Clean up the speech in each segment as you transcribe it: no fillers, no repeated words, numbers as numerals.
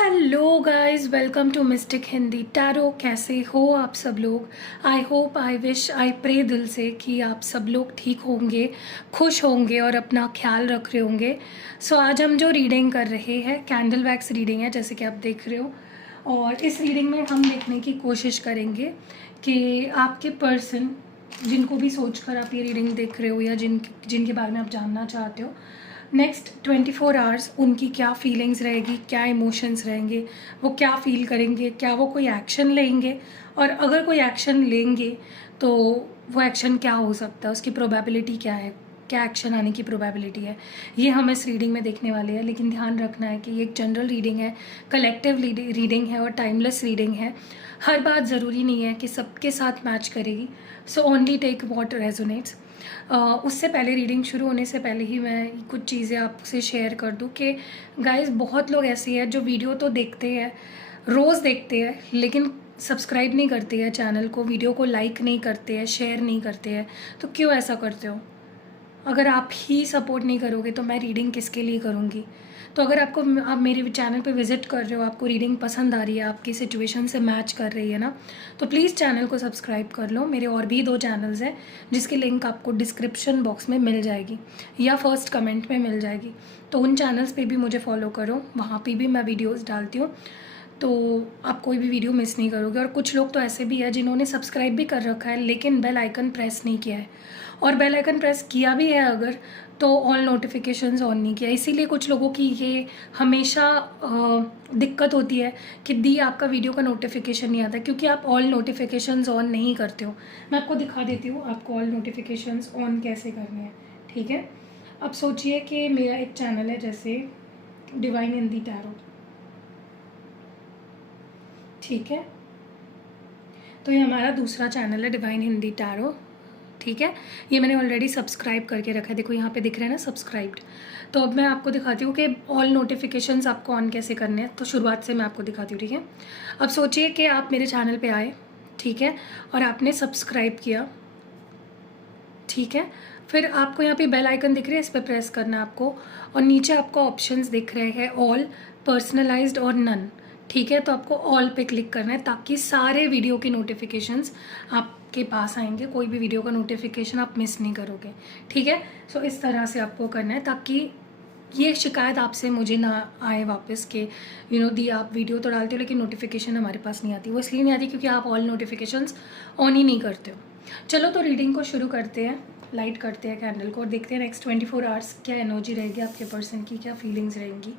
Hello guys, welcome to mystic Hindi tarot. कैसे हो आप सब लोग? I hope, I wish, I pray दिल से कि आप सब लोग ठीक होंगे, खुश होंगे और अपना ख्याल रख रहे होंगे। सो आज हम जो रीडिंग कर रहे हैं कैंडल वैक्स रीडिंग है, जैसे कि आप देख रहे हो। और इस रीडिंग में हम देखने की कोशिश करेंगे कि आपके पर्सन, जिनको भी सोचकर आप ये रीडिंग देख रहे हो या जिनके बारे में आप जानना चाहते हो, नेक्स्ट 24 आवर्स उनकी क्या फीलिंग्स रहेगी, क्या इमोशंस रहेंगे, वो क्या फील करेंगे, क्या वो कोई एक्शन लेंगे, और अगर कोई एक्शन लेंगे तो वो एक्शन क्या हो सकता है, उसकी प्रोबेबिलिटी क्या है, क्या एक्शन आने की प्रोबेबिलिटी है, ये हम इस रीडिंग में देखने वाले हैं। लेकिन ध्यान रखना है कि ये एक जनरल रीडिंग है, कलेक्टिव रीडिंग है और टाइमलेस रीडिंग है। हर बात ज़रूरी नहीं है कि सबके साथ मैच करेगी। So only take what resonates. उससे पहले, रीडिंग शुरू होने से पहले ही मैं कुछ चीज़ें आपसे शेयर कर दूं कि गाइस, बहुत लोग ऐसे हैं जो वीडियो तो देखते हैं, रोज़ देखते हैं, लेकिन सब्सक्राइब नहीं करते हैं चैनल को, वीडियो को लाइक नहीं करते हैं, शेयर नहीं करते हैं। तो क्यों ऐसा करते हो? अगर आप ही सपोर्ट नहीं करोगे तो मैं रीडिंग किसके लिए करूँगी? तो अगर आप मेरे चैनल पे विज़िट कर रहे हो, आपको रीडिंग पसंद आ रही है, आपकी सिचुएशन से मैच कर रही है ना, तो प्लीज़ चैनल को सब्सक्राइब कर लो। मेरे और भी 2 चैनल्स हैं जिसकी लिंक आपको डिस्क्रिप्शन बॉक्स में मिल जाएगी या फर्स्ट कमेंट में मिल जाएगी। तो उन चैनल्स पे भी मुझे फॉलो करो, वहाँ पे भी मैं वीडियोज़ डालती हूँ, तो आप कोई भी वीडियो मिस नहीं करोगे। और कुछ लोग तो ऐसे भी है जिन्होंने सब्सक्राइब भी कर रखा है लेकिन बेल आइकन प्रेस नहीं किया है, और बेल आइकन प्रेस किया भी है अगर, तो ऑल नोटिफिकेशंस ऑन नहीं किया। इसीलिए कुछ लोगों की ये हमेशा दिक्कत होती है कि दी आपका वीडियो का नोटिफिकेशन नहीं आता, क्योंकि आप ऑल नोटिफिकेशंस ऑन नहीं करते हो। मैं आपको दिखा देती हूँ आपको ऑल नोटिफिकेशंस ऑन कैसे करने हैं, ठीक है? अब सोचिए कि मेरा एक चैनल है जैसे डिवाइन हिंदी टैरो, ठीक है? तो ये हमारा दूसरा चैनल है डिवाइन हिंदी टैरो, ठीक है? ये मैंने ऑलरेडी सब्सक्राइब करके रखा है, देखो यहाँ पे दिख रहा है ना सब्सक्राइब्ड। तो अब मैं आपको दिखाती हूँ कि ऑल नोटिफिकेशंस आपको ऑन कैसे करने हैं। तो शुरुआत से मैं आपको दिखाती हूँ, ठीक है? अब सोचिए कि आप मेरे चैनल पे आए, ठीक है, और आपने सब्सक्राइब किया, ठीक है? फिर आपको यहाँ पे बेल आइकन दिख रही है, इस पर प्रेस करना है आपको, और नीचे आपको ऑप्शंस दिख रहे हैं ऑल, पर्सनलाइज्ड और नन, ठीक है? तो आपको ऑल पे क्लिक करना है ताकि सारे वीडियो की नोटिफिकेशंस आपके पास आएंगे, कोई भी वीडियो का नोटिफिकेशन आप मिस नहीं करोगे, ठीक है? सो इस तरह से आपको करना है ताकि ये शिकायत आपसे मुझे ना आए वापस के दी आप वीडियो तो डालते हो लेकिन नोटिफिकेशन हमारे पास नहीं आती। वो इसलिए नहीं आती क्योंकि आप ऑल नोटिफिकेशंस ऑन ही नहीं करते हो। चलो तो रीडिंग को शुरू करते हैं, लाइट करते हैं कैंडल को और देखते हैं नेक्स्ट 24 आवर्स क्या एनर्जी रहेगी आपके पर्सन की, क्या फीलिंग्स रहेंगी।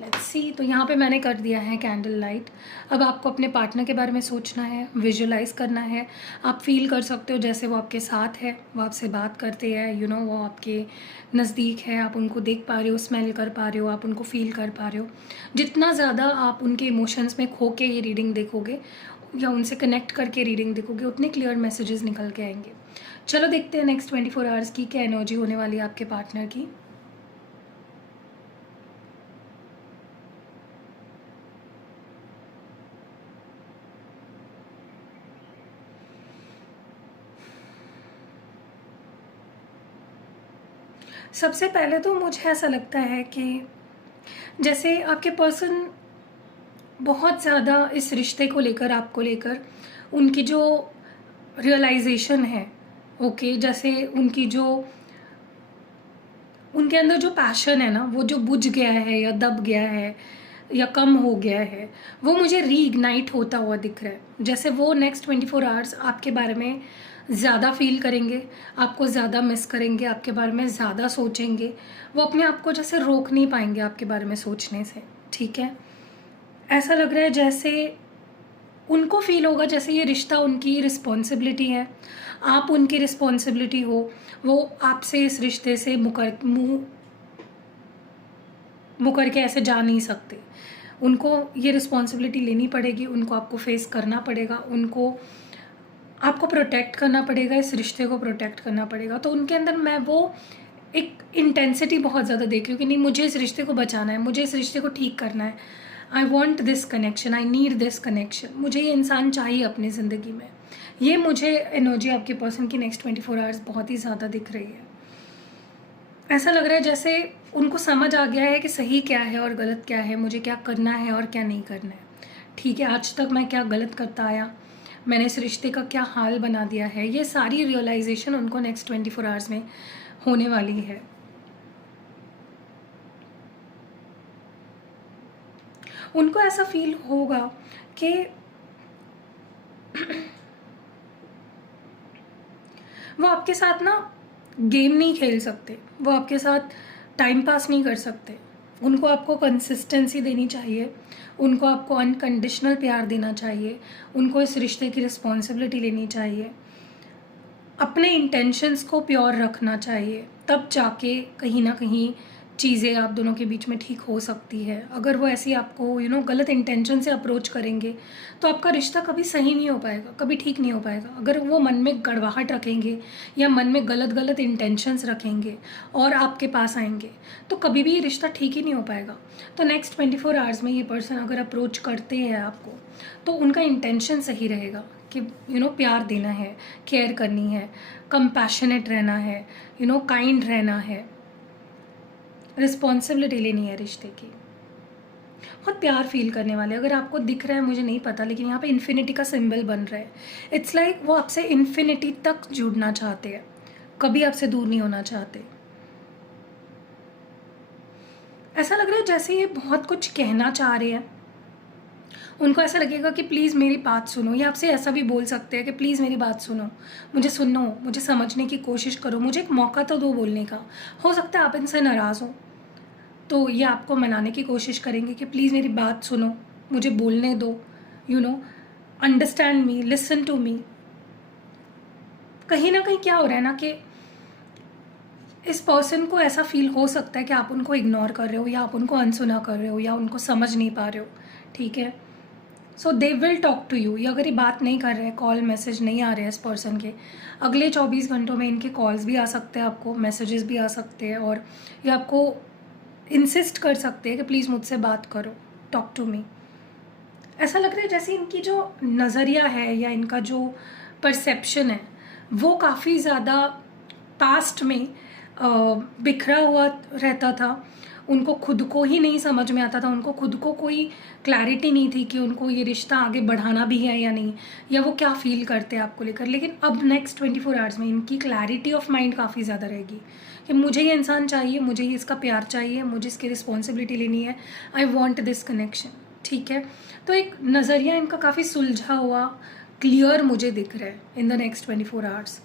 Let's see. तो यहाँ पे मैंने कर दिया है कैंडल लाइट। अब आपको अपने पार्टनर के बारे में सोचना है, विजुअलाइज करना है। आप फील कर सकते हो जैसे वो आपके साथ है, वो आपसे बात करते हैं, वो आपके नज़दीक है, आप उनको देख पा रहे हो, स्मेल कर पा रहे हो, आप उनको फील कर पा रहे हो। जितना ज़्यादा आप उनके इमोशंस में खो के ये रीडिंग देखोगे या उनसे कनेक्ट करके रीडिंग देखोगे, उतने क्लियर मैसेजेस निकल के आएंगे। चलो देखते हैं नेक्स्ट 24 आवर्स की क्या एनर्जी होने वाली है आपके पार्टनर की। सबसे पहले तो मुझे ऐसा लगता है कि जैसे आपके पर्सन बहुत ज़्यादा इस रिश्ते को लेकर, आपको लेकर, उनकी जो रियलाइजेशन है, ओके, जैसे उनके अंदर जो पैशन है ना, वो जो बुझ गया है या दब गया है या कम हो गया है, वो मुझे रीइग्नाइट होता हुआ दिख रहा है। जैसे वो नेक्स्ट 24 आवर्स आपके बारे में ज़्यादा फील करेंगे, आपको ज़्यादा मिस करेंगे, आपके बारे में ज़्यादा सोचेंगे। वो अपने आप को जैसे रोक नहीं पाएंगे आपके बारे में सोचने से, ठीक है? ऐसा लग रहा है जैसे उनको फील होगा जैसे ये रिश्ता उनकी रिस्पॉन्सिबिलिटी है, आप उनकी रिस्पॉन्सिबिलिटी हो। वो आपसे इस रिश्ते से मुकर के ऐसे जा नहीं सकते। उनको ये रिस्पॉन्सिबिलिटी लेनी पड़ेगी, उनको आपको फेस करना पड़ेगा, उनको आपको प्रोटेक्ट करना पड़ेगा, इस रिश्ते को प्रोटेक्ट करना पड़ेगा। तो उनके अंदर मैं वो एक इंटेंसिटी बहुत ज़्यादा देख रही हूँ कि नहीं, मुझे इस रिश्ते को बचाना है, मुझे इस रिश्ते को ठीक करना है। I want this connection, I need this connection, मुझे ये इंसान चाहिए अपनी ज़िंदगी में। ये मुझे एनर्जी आपके पर्सन की नेक्स्ट 24 आवर्स बहुत ही ज़्यादा दिख रही है। ऐसा लग रहा है जैसे उनको समझ आ गया है कि सही क्या है और गलत क्या है, मुझे क्या करना है और क्या नहीं करना है। ठीक है, आज तक मैं क्या गलत करता आया, मैंने इस रिश्ते का क्या हाल बना दिया है, ये सारी रियलाइजेशन उनको नेक्स्ट 24 आवर्स में होने वाली है। उनको ऐसा फील होगा कि वो आपके साथ ना गेम नहीं खेल सकते, वो आपके साथ टाइम पास नहीं कर सकते। उनको आपको कंसिस्टेंसी देनी चाहिए, उनको आपको अनकंडीशनल प्यार देना चाहिए, उनको इस रिश्ते की रिस्पॉन्सिबिलिटी लेनी चाहिए, अपने इंटेंशंस को प्योर रखना चाहिए, तब जाके कहीं ना कहीं चीज़ें आप दोनों के बीच में ठीक हो सकती है। अगर वो ऐसी आपको गलत इंटेंशन से अप्रोच करेंगे तो आपका रिश्ता कभी सही नहीं हो पाएगा, कभी ठीक नहीं हो पाएगा। अगर वो मन में गड़वाहट रखेंगे या मन में गलत गलत इंटेंशंस रखेंगे और आपके पास आएंगे तो कभी भी ये रिश्ता ठीक ही नहीं हो पाएगा। तो नेक्स्ट 24 आवर्स में ये पर्सन अगर अप्रोच करते हैं आपको तो उनका इंटेंशन सही रहेगा कि प्यार देना है, केयर करनी है, कंपैशनेट रहना है, काइंड रहना है, रिस्पॉन्सिबिलिटी लेनी है रिश्ते की, बहुत प्यार फील करने वाले। अगर आपको दिख रहा है मुझे नहीं पता, लेकिन यहाँ पे इन्फिनिटी का सिंबल बन रहा है। इट्स लाइक वो आपसे इन्फिनिटी तक जुड़ना चाहते हैं, कभी आपसे दूर नहीं होना चाहते। ऐसा लग रहा है जैसे ये बहुत कुछ कहना चाह रहे हैं। उनको ऐसा लगेगा कि प्लीज़ मेरी बात सुनो, या आपसे ऐसा भी बोल सकते हैं कि प्लीज़ मेरी बात सुनो, मुझे सुनो, मुझे समझने की कोशिश करो, मुझे एक मौका तो दो बोलने का। हो सकता है आप इनसे नाराज़ हो तो ये आपको मनाने की कोशिश करेंगे कि प्लीज़ मेरी बात सुनो, मुझे बोलने दो, understand me, listen to me. कहीं ना कहीं क्या हो रहा है ना कि इस पर्सन को ऐसा फील हो सकता है कि आप उनको इग्नोर कर रहे हो, या आप उनको अनसुना कर रहे हो, या उनको समझ नहीं पा रहे हो। ठीक है, so they will talk to you. या अगर ये बात नहीं कर रहे हैं, कॉल मैसेज नहीं आ रहे हैं इस पर्सन के, अगले 24 घंटों में इनके कॉल्स भी आ सकते हैं आपको, मैसेजेस भी आ सकते हैं, और ये आपको इंसिस्ट कर सकते हैं कि प्लीज़ मुझसे बात करो, टॉक टू मी। ऐसा लग रहा है जैसे इनकी जो नज़रिया है या इनका जो परसेप्शन है वो काफ़ी ज़्यादा पास्ट में बिखरा हुआ रहता था। उनको खुद को ही नहीं समझ में आता था, उनको खुद को कोई क्लैरिटी नहीं थी कि उनको ये रिश्ता आगे बढ़ाना भी है या नहीं, या वो क्या फील करते हैं आपको लेकर। लेकिन अब नेक्स्ट 24 आवर्स में इनकी क्लैरिटी ऑफ माइंड काफ़ी ज़्यादा रहेगी कि मुझे ये इंसान चाहिए, मुझे ये इसका प्यार चाहिए, मुझे इसकी रिस्पॉन्सिबिलिटी लेनी है, आई वॉन्ट दिस कनेक्शन। ठीक है, तो एक नज़रिया इनका काफ़ी सुलझा हुआ, क्लियर मुझे दिख रहा है इन द नेक्स्ट 24 आवर्स।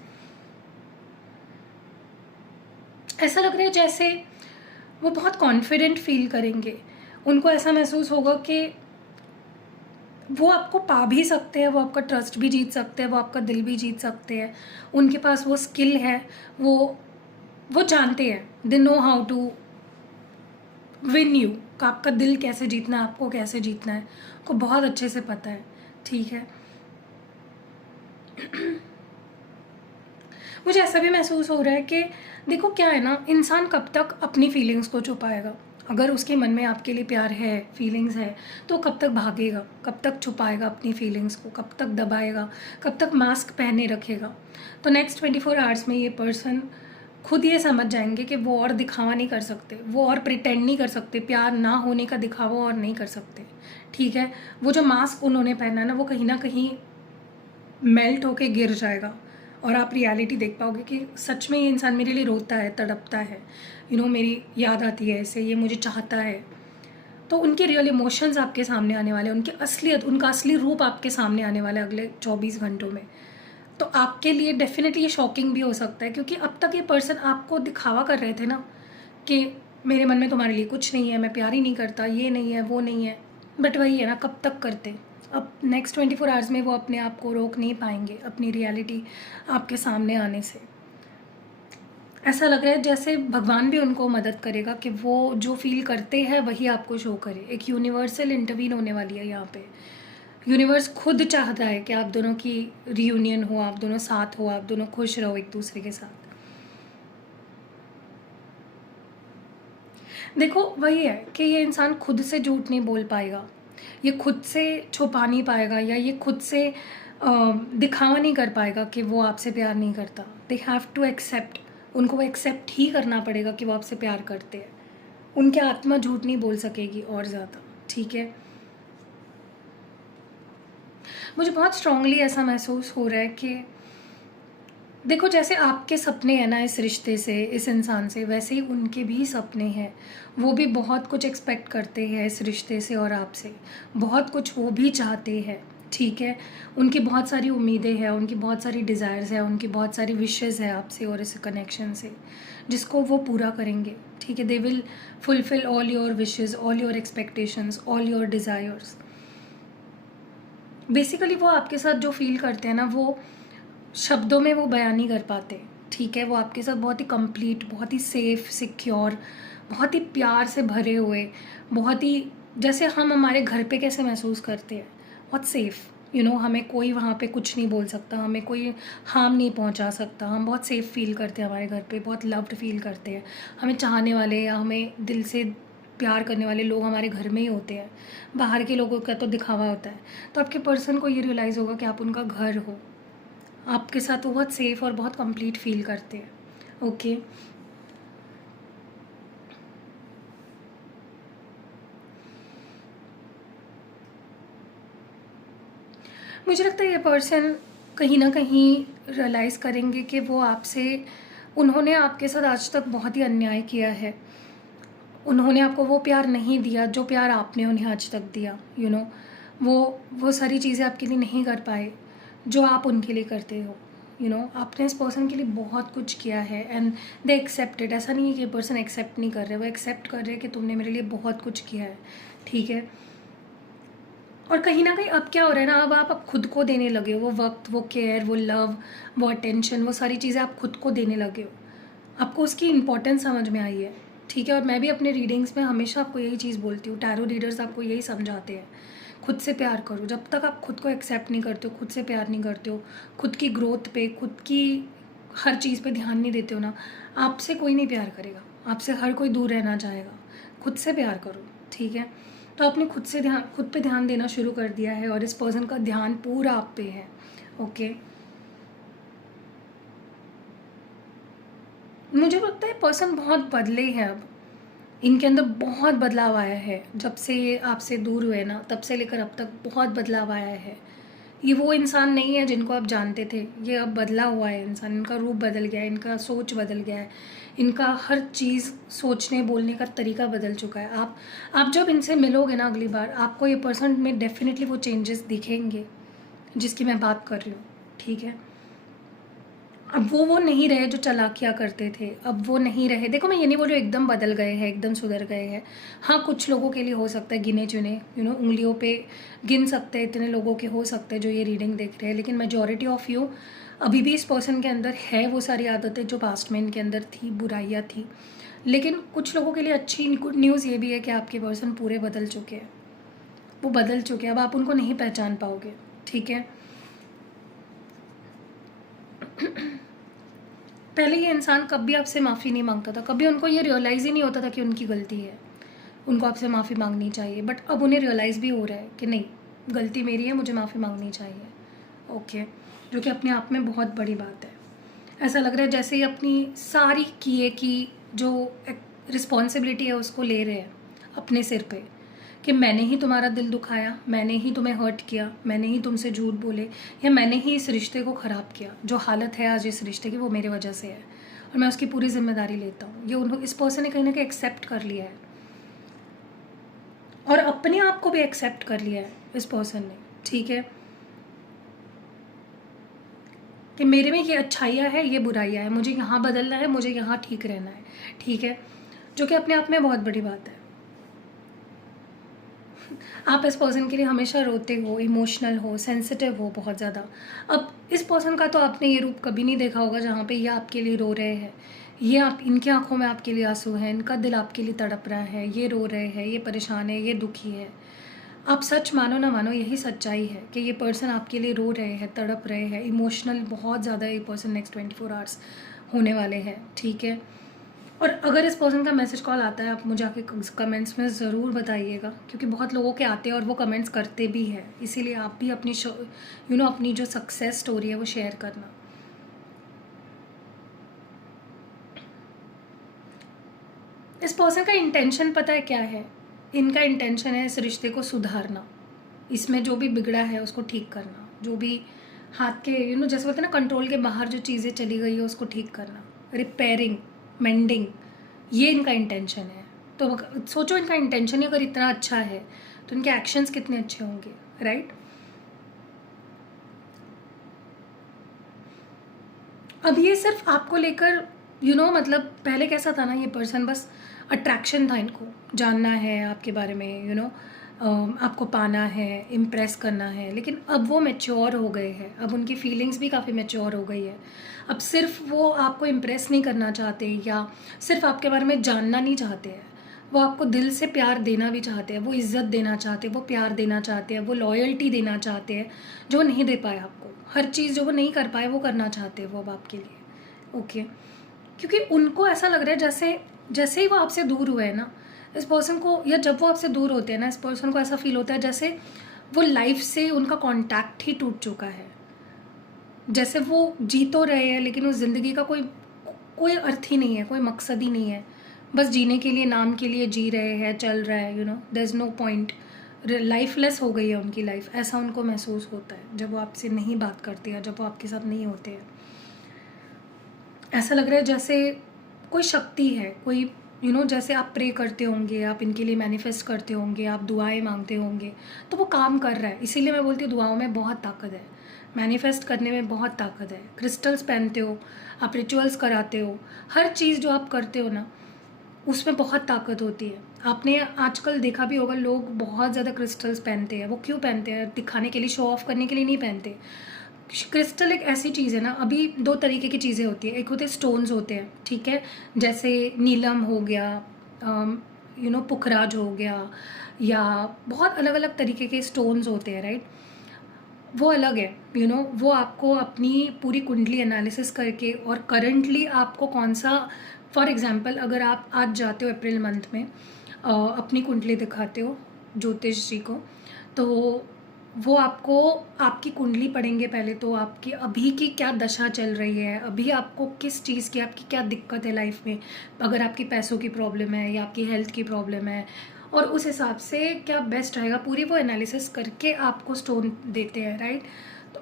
ऐसा लग रहा है जैसे वो बहुत कॉन्फिडेंट फील करेंगे। उनको ऐसा महसूस होगा कि वो आपको पा भी सकते हैं, वो आपका ट्रस्ट भी जीत सकते हैं, वो आपका दिल भी जीत सकते हैं। उनके पास वो स्किल है, वो जानते हैं, they know how to win you. आपका दिल कैसे जीतना है, आपको कैसे जीतना है, उनको बहुत अच्छे से पता है। ठीक है, मुझे ऐसा भी महसूस हो रहा है कि देखो क्या है ना, इंसान कब तक अपनी फीलिंग्स को छुपाएगा। अगर उसके मन में आपके लिए प्यार है, फीलिंग्स है, तो कब तक भागेगा, कब तक छुपाएगा अपनी फीलिंग्स को, कब तक दबाएगा, कब तक मास्क पहने रखेगा। तो नेक्स्ट 24 आवर्स में ये पर्सन खुद ये समझ जाएंगे कि वो और दिखावा नहीं कर सकते, वो और प्रिटेंड नहीं कर सकते, प्यार ना होने का दिखावा और नहीं कर सकते। ठीक है, वो जो मास्क उन्होंने पहना है ना, वो कहीं ना कहीं मेल्ट होके गिर जाएगा और आप रियलिटी देख पाओगे कि सच में ये इंसान मेरे लिए रोता है, तड़पता है, मेरी याद आती है ऐसे, ये मुझे चाहता है। तो उनके रियल इमोशंस आपके सामने आने वाले हैं, उनकी असलियत, उनका असली रूप आपके सामने आने वाला है अगले 24 घंटों में। तो आपके लिए डेफिनेटली ये शॉकिंग भी हो सकता है, क्योंकि अब तक ये पर्सन आपको दिखावा कर रहे थे ना कि मेरे मन में तुम्हारे लिए कुछ नहीं है, मैं प्यार ही नहीं करता, ये नहीं है, वो नहीं है। बट वही है ना, कब तक करते। अब नेक्स्ट 24 आवर्स में वो अपने आप को रोक नहीं पाएंगे अपनी रियलिटी आपके सामने आने से। ऐसा लग रहा है जैसे भगवान भी उनको मदद करेगा कि वो जो फील करते हैं वही आपको शो करे। एक यूनिवर्सल इंटरवीन होने वाली है यहाँ पे। यूनिवर्स खुद चाहता है कि आप दोनों की रियूनियन हो, आप दोनों साथ हो, आप दोनों खुश रहो एक दूसरे के साथ। देखो वही है कि ये इंसान खुद से झूठ नहीं बोल पाएगा, ये खुद से छुपा नहीं पाएगा, या ये खुद से दिखावा नहीं कर पाएगा कि वो आपसे प्यार नहीं करता। दे हैव टू एक्सेप्ट, उनको वो एक्सेप्ट ही करना पड़ेगा कि वो आपसे प्यार करते हैं। उनकी आत्मा झूठ नहीं बोल सकेगी और ज़्यादा, ठीक है। मुझे बहुत स्ट्रांगली ऐसा महसूस हो रहा है कि देखो, जैसे आपके सपने हैं ना इस रिश्ते से, इस इंसान से, वैसे ही उनके भी सपने हैं। वो भी बहुत कुछ एक्सपेक्ट करते हैं इस रिश्ते से और आपसे, बहुत कुछ वो भी चाहते हैं, ठीक है। उनकी बहुत सारी उम्मीदें हैं, उनकी बहुत सारी डिज़ायर्स हैं, उनकी बहुत सारी विशेज़ है आपसे और इस कनेक्शन से, जिसको वो पूरा करेंगे, ठीक है। They will fulfil all your wishes, all your expectations, all your desires. Basically वो आपके साथ जो फील करते हैं ना, वो शब्दों में वो बयान नहीं कर पाते, ठीक है। वो आपके साथ बहुत ही कंप्लीट, बहुत ही सेफ़, सिक्योर, बहुत ही प्यार से भरे हुए, बहुत ही जैसे हम हमारे घर पे कैसे महसूस करते हैं, बहुत सेफ़, हमें कोई वहाँ पे कुछ नहीं बोल सकता, हमें कोई हार्म नहीं पहुँचा सकता, हम बहुत सेफ़ फ़ील करते हैं हमारे घर पे, बहुत लव्ड फ़ील करते हैं। हमें चाहने वाले या हमें दिल से प्यार करने वाले लोग हमारे घर में ही होते हैं। बाहर के लोगों का तो दिखावा होता है। तो आपके पर्सन को ये रियलाइज़ होगा कि आप उनका घर हो, आपके साथ वो बहुत सेफ़ और बहुत कंप्लीट फ़ील करते हैं, ओके। मुझे लगता है ये पर्सन कहीं ना कहीं रियलाइज़ करेंगे कि वो आपसे, उन्होंने आपके साथ आज तक बहुत ही अन्याय किया है। उन्होंने आपको वो प्यार नहीं दिया जो प्यार आपने उन्हें आज तक दिया, वो सारी चीज़ें आपके लिए नहीं कर पाए जो आप उनके लिए करते हो। आपने इस पर्सन के लिए बहुत कुछ किया है एंड दे एक्सेप्टेड। ऐसा नहीं है कि ये पर्सन एक्सेप्ट नहीं कर रहे, वो एक्सेप्ट कर रहे हैं कि तुमने मेरे लिए बहुत कुछ किया है, ठीक है। और कहीं ना कहीं अब क्या हो रहा है ना, अब खुद को देने लगे हो वो वक्त, वो केयर, वो लव, वो अटेंशन, वो सारी चीज़ें आप खुद को देने लगे हो। आपको उसकी इम्पोर्टेंस समझ में आई है, ठीक है। और मैं भी अपने रीडिंग्स में हमेशा आपको यही चीज़ बोलती हूँ, टैरो रीडर्स आपको यही समझाते हैं, खुद से प्यार करो। जब तक आप खुद को एक्सेप्ट नहीं करते हो, खुद से प्यार नहीं करते हो, खुद की ग्रोथ पे, खुद की हर चीज़ पे ध्यान नहीं देते हो ना, आपसे कोई नहीं प्यार करेगा, आपसे हर कोई दूर रहना चाहेगा। खुद से प्यार करो, ठीक है। तो आपने खुद पे ध्यान देना शुरू कर दिया है और इस पर्सन का ध्यान पूरा आप पे है, ओके। मुझे लगता है पर्सन बहुत बदले हैं अब, इनके अंदर बहुत बदलाव आया है। जब से ये आपसे दूर हुए ना, तब से लेकर अब तक बहुत बदलाव आया है। ये वो इंसान नहीं है जिनको आप जानते थे, ये अब बदला हुआ है इंसान। इनका रूप बदल गया है, इनका सोच बदल गया है, इनका हर चीज़ सोचने बोलने का तरीका बदल चुका है। आप जब इनसे मिलोगे ना अगली बार, आपको ये पर्सन में डेफिनेटली वो चेंजेस दिखेंगे जिसकी मैं बात कर रही हूँ, ठीक है। अब वो नहीं रहे जो चालाकियाँ करते थे, अब वो नहीं रहे। देखो, मैं ये नहीं बोल रही हूँ एकदम बदल गए हैं, एकदम सुधर गए हैं। हाँ, कुछ लोगों के लिए हो सकता है, गिने चुने, उंगलियों पे गिन सकते हैं, इतने लोगों के हो सकते हैं जो ये रीडिंग देख रहे हैं। लेकिन मेजॉरिटी ऑफ यू, अभी भी इस पर्सन के अंदर है वो सारी आदतें जो पास्ट में इनके अंदर थी, बुराइयाँ थी। लेकिन कुछ लोगों के लिए अच्छी गुड न्यूज़ ये भी है कि आपके पर्सन पूरे बदल चुके हैं, वो बदल चुके हैं। अब आप उनको नहीं पहचान पाओगे, ठीक है। पहले ये इंसान कभी आपसे माफ़ी नहीं मांगता था, कभी उनको ये रियलाइज़ ही नहीं होता था कि उनकी गलती है, उनको आपसे माफ़ी मांगनी चाहिए। बट अब उन्हें रियलाइज़ भी हो रहा है कि नहीं, गलती मेरी है, मुझे माफ़ी मांगनी चाहिए, ओके। जो कि अपने आप में बहुत बड़ी बात है। ऐसा लग रहा है जैसे ही अपनी सारी किए की जो रिस्पॉन्सिबिलिटी है उसको ले रहे हैं अपने सिर पे, कि मैंने ही तुम्हारा दिल दुखाया, मैंने ही तुम्हें हर्ट किया, मैंने ही तुमसे झूठ बोले, या मैंने ही इस रिश्ते को ख़राब किया। जो हालत है आज इस रिश्ते की वो मेरे वजह से है और मैं उसकी पूरी जिम्मेदारी लेता हूँ। ये इस पर्सन ने कहीं ना कहीं एक्सेप्ट कर लिया है और अपने आप को भी एक्सेप्ट कर लिया है इस पर्सन ने, ठीक है। कि मेरे में ये अच्छाइयाँ है, ये बुराइयाँ है, मुझे यहाँ बदलना है, मुझे यहाँ ठीक रहना है, ठीक है। जो कि अपने आप में बहुत बड़ी बात है। आप इस पर्सन के लिए हमेशा रोते हो, इमोशनल हो, सेंसिटिव हो बहुत ज़्यादा। अब इस पर्सन का तो आपने ये रूप कभी नहीं देखा होगा जहाँ पे ये आपके लिए रो रहे हैं, ये आप इनकी आंखों में आपके लिए आंसू हैं, इनका दिल आपके लिए तड़प रहा है, ये रो रहे हैं, ये परेशान है, ये दुखी है। आप सच मानो ना मानो, यही सच्चाई है कि ये पर्सन आपके लिए रो रहे हैं, तड़प रहे हैं, इमोशनल बहुत ज़्यादा ये पर्सन नेक्स्ट 24 आवर्स होने वाले हैं, ठीक है। और अगर इस पर्सन का मैसेज कॉल आता है, आप मुझे आके कमेंट्स में ज़रूर बताइएगा, क्योंकि बहुत लोगों के आते हैं और वो कमेंट्स करते भी हैं। इसीलिए आप भी अपनी अपनी जो सक्सेस स्टोरी है वो शेयर करना। इस पर्सन का इंटेंशन पता है क्या है? इनका इंटेंशन है इस रिश्ते को सुधारना, इसमें जो भी बिगड़ा है उसको ठीक करना, जो भी हाथ के जैसे बोलते हैं ना कंट्रोल के बाहर जो चीज़ें चली गई है उसको ठीक करना, रिपेयरिंग, मेंडिंग, ये इनका इंटेंशन है। तो सोचो इनका इंटेंशन ही अगर इतना अच्छा है तो इनके एक्शंस कितने अच्छे होंगे, राइट? अब ये सिर्फ आपको लेकर मतलब पहले कैसा था ना, ये पर्सन बस अट्रैक्शन था, इनको जानना है आपके बारे में, आपको पाना है, इम्प्रेस करना है। लेकिन अब वो मैच्योर हो गए हैं, अब उनकी फीलिंग्स भी काफ़ी मैच्योर हो गई है। अब सिर्फ वो आपको इम्प्रेस नहीं करना चाहते या सिर्फ आपके बारे में जानना नहीं चाहते हैं, वो आपको दिल से प्यार देना भी चाहते हैं, वो इज़्ज़त देना चाहते हैं, वो प्यार देना चाहते हैं, वो लॉयल्टी देना चाहते हैं जो नहीं दे पाए आपको। हर चीज़ जो वो नहीं कर पाए वो करना चाहते हैं वो अब आपके लिए, ओके? क्योंकि उनको ऐसा लग रहा है जैसे जैसे ही वो आपसे दूर हुए हैं ना, इस पर्सन को, या जब वो आपसे दूर होते हैं ना, इस पर्सन को ऐसा फील होता है जैसे वो लाइफ से उनका कांटेक्ट ही टूट चुका है। जैसे वो जी तो रहे हैं लेकिन उस ज़िंदगी का कोई कोई अर्थ ही नहीं है, कोई मकसद ही नहीं है। बस जीने के लिए, नाम के लिए जी रहे हैं, चल रहा है, there is no point. Lifeless हो गई है उनकी लाइफ, ऐसा उनको महसूस होता है जब वो आपसे नहीं बात करते हैं, जब वो आपके साथ नहीं होते हैं। ऐसा लग रहा है जैसे कोई शक्ति है, कोई जैसे आप प्रे करते होंगे, आप इनके लिए मैनिफेस्ट करते होंगे, आप दुआएं मांगते होंगे, तो वो काम कर रहा है। इसीलिए मैं बोलती हूँ दुआओं में बहुत ताकत है, मैनिफेस्ट करने में बहुत ताकत है। क्रिस्टल्स पहनते हो, आप रिचुअल्स कराते हो, हर चीज़ जो आप करते हो ना उसमें बहुत ताकत होती है। आपने आजकल देखा भी होगा, लोग बहुत ज़्यादा क्रिस्टल्स पहनते हैं। वो क्यों पहनते हैं? दिखाने के लिए, शो ऑफ करने के लिए नहीं पहनते। क्रिस्टल एक ऐसी चीज़ है ना, अभी दो तरीके की चीज़ें होती है। एक होते स्टोन्स होते हैं, ठीक है, जैसे नीलम हो गया, पुखराज हो गया, या बहुत अलग अलग तरीके के स्टोन्स होते हैं, राइट? वो अलग है, वो आपको अपनी पूरी कुंडली एनालिसिस करके और करंटली आपको कौन सा, फॉर एग्जांपल अगर आप आज जाते हो अप्रैल मंथ में अपनी कुंडली दिखाते हो ज्योतिष जी को, तो वो आपको आपकी कुंडली पढ़ेंगे पहले, तो आपकी अभी की क्या दशा चल रही है, अभी आपको किस चीज़ की, आपकी क्या दिक्कत है लाइफ में, अगर आपकी पैसों की प्रॉब्लम है या आपकी हेल्थ की प्रॉब्लम है, और उस हिसाब से क्या बेस्ट रहेगा, पूरी वो एनालिसिस करके आपको स्टोन देते हैं, राइट?